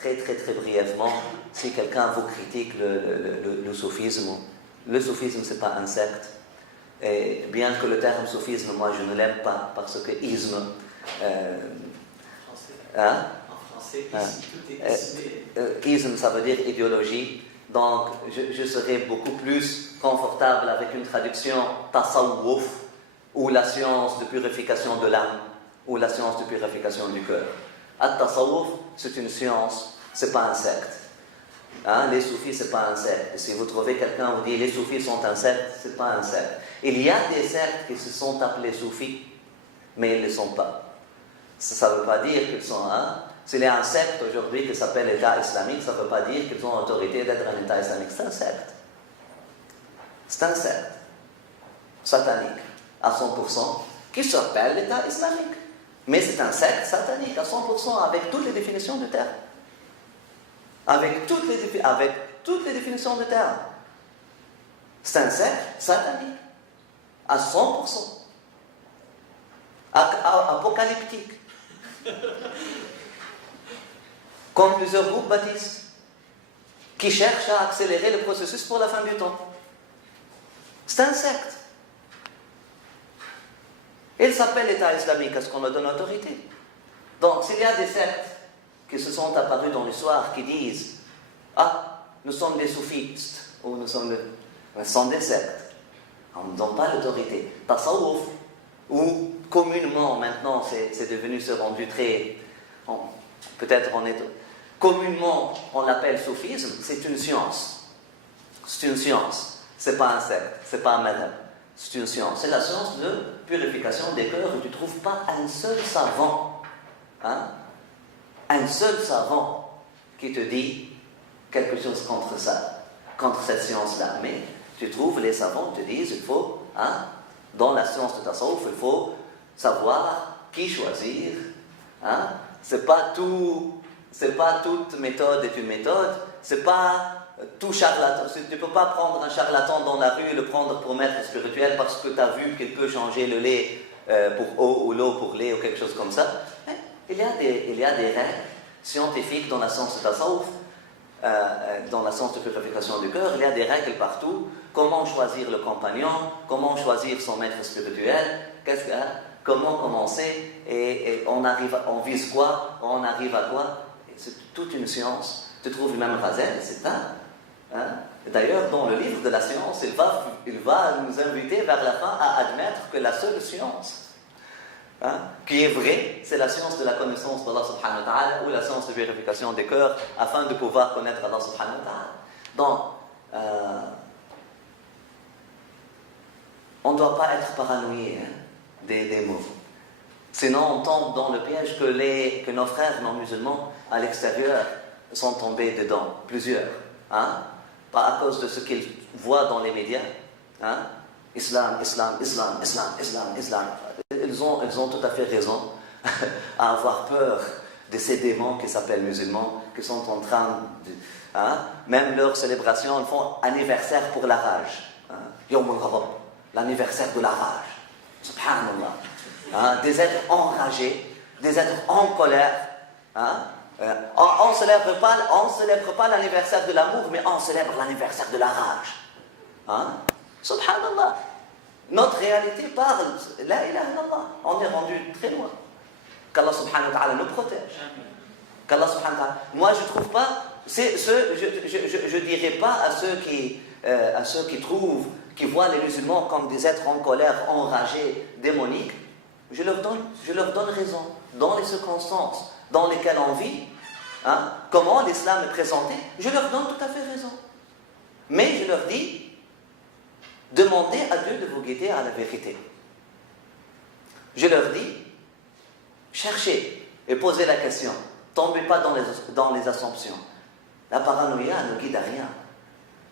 Très brièvement, si quelqu'un vous critique le soufisme, le soufisme c'est pas un secte. Et bien que le terme soufisme, moi je ne l'aime pas, parce que isme. En français, tout est ismé. Isme, ça veut dire idéologie. Donc, je serais beaucoup plus confortable avec une traduction tasawwuf, ou la science de purification de l'âme, ou la science de purification du cœur. At-tasawwuf, c'est une science, c'est pas un secte. Les soufis, c'est pas un secte. Et si vous trouvez quelqu'un vous dit les soufis sont un secte, c'est pas un secte. Il y a des sectes qui se sont appelés soufis, mais ils ne le sont pas. Ça ne veut pas dire qu'ils sont un. S'il y a un secte aujourd'hui qui s'appelle l'État islamique, ça ne veut pas dire qu'ils ont autorité d'être un État islamique. C'est un secte. C'est un secte satanique à 100% qui s'appelle l'État islamique. Mais c'est un secte satanique à 100% avec toutes les définitions du terme. Avec toutes les définitions du terme. C'est un secte satanique à 100%. Apocalyptique. Comme plusieurs groupes baptistes qui cherchent à accélérer le processus pour la fin du temps. C'est un secte. Il s'appelle l'État islamique, est-ce qu'on leur donne autorité? Donc, s'il y a des sectes qui se sont apparus dans l'histoire qui disent « Ah, nous sommes des soufistes » ou « nous sommes des sectes », on ne donne pas l'autorité. Tasawwuf, ou communément, maintenant, c'est devenu se rendu très... Peut-être on est... Communément, on l'appelle soufisme, c'est une science. C'est une science. C'est pas un secte, c'est pas un madhab. C'est une science. C'est la science de purification des cœurs où tu ne trouves pas un seul savant. Un seul savant qui te dit quelque chose contre ça, contre cette science-là. Mais tu trouves, les savants te disent, il faut, dans la science de tasawwuf, il faut savoir qui choisir. C'est pas toute méthode est une méthode. C'est pas tout charlatan. Tu ne peux pas prendre un charlatan dans la rue et le prendre pour maître spirituel parce que tu as vu qu'il peut changer le lait pour eau ou l'eau pour lait ou quelque chose comme ça. Mais il y a des règles scientifiques dans la science de tasawwuf, dans la science de purification du cœur. Il y a des règles partout. Comment choisir le compagnon, comment choisir son maître spirituel, comment commencer, et on vise quoi, on arrive à quoi. C'est toute une science. Tu trouves même Razel, c'est un. D'ailleurs, dans le livre de la science, il va nous inviter vers la fin à admettre que la seule science qui est vraie, c'est la science de la connaissance d'Allah subhanahu wa ta'ala ou la science de vérification des cœurs afin de pouvoir connaître Allah subhanahu wa ta'ala. Donc, on ne doit pas être paranoïé des mots. Sinon, on tombe dans le piège que nos frères non musulmans à l'extérieur sont tombés dedans, plusieurs, pas à cause de ce qu'ils voient dans les médias, islam. Ils ont tout à fait raison à avoir peur de ces démons qui s'appellent musulmans, qui sont en train de... même leur célébration, ils font anniversaire pour la rage. Yawm al-Ghadab, l'anniversaire de la rage. Subhanallah. Des êtres enragés, des êtres en colère. On ne célèbre pas l'anniversaire de l'amour, mais on célèbre l'anniversaire de la rage. Subhanallah. Notre réalité parle. La ilaha illallah. On est rendu très loin. Qu'Allah subhanahu wa ta'ala nous protège. Qu'Allah subhanahu wa ta'ala. Moi, je ne trouve pas. Je ne dirais pas à ceux qui voient les musulmans comme des êtres en colère, enragés, démoniques. Je leur donne raison. Dans les circonstances dans lesquelles on vit, comment l'islam est présenté, je leur donne tout à fait raison. Mais je leur dis, demandez à Dieu de vous guider à la vérité. Je leur dis, cherchez et posez la question. Tombez pas dans les assumptions. La paranoïa ne guide à rien.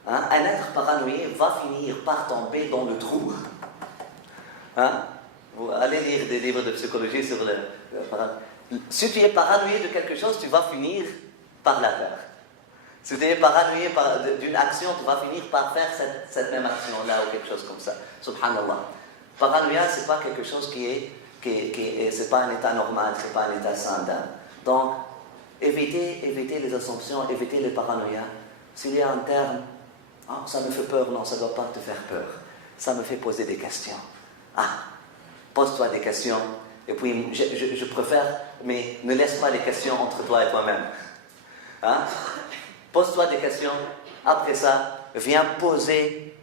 Un être paranoïé va finir par tomber dans le trou. Vous allez lire des livres de psychologie sur le si tu es paranoïé de quelque chose, tu vas finir par la faire. Si tu es paranoïé d'une action, tu vas finir par faire cette même action-là ou quelque chose comme ça. Subhanallah. Paranoïa, ce n'est pas quelque chose c'est pas un état normal, ce n'est pas un état sain. Donc, Évitez les assumptions, évitez les paranoïas. S'il y a un terme, ah, ça me fait peur, non, ça ne doit pas te faire peur. Ça me fait poser des questions. Ah, pose-toi des questions. Et puis, je préfère, mais ne laisse pas les questions entre toi et toi-même. Hein? Pose-toi des questions. Après ça, viens poser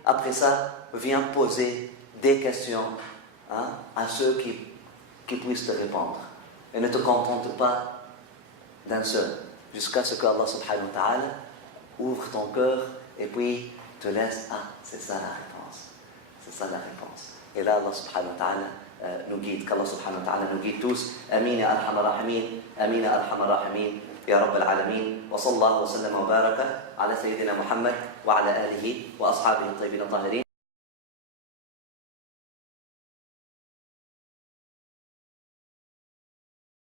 des questions, hein, à ceux qui puissent te répondre. Et ne te contente pas d'un seul, jusqu'à ce que Allah subhanahu wa ta'ala ouvre ton cœur et puis te laisse, ah, c'est ça la réponse. C'est ça la réponse. Et là, Allah subhanahu wa ta'ala nous guide, qu'Allah subhanahu wa ta'ala nous guide tous. Amin ya arhamar rahimin, amin ya arhamar rahimin, ya rabbal alamin. Wa sallallahu wa sallam wa baraka ala sayyidina Muhammad wa ala alihi wa ashabihi at-tayyibin at-tahirin.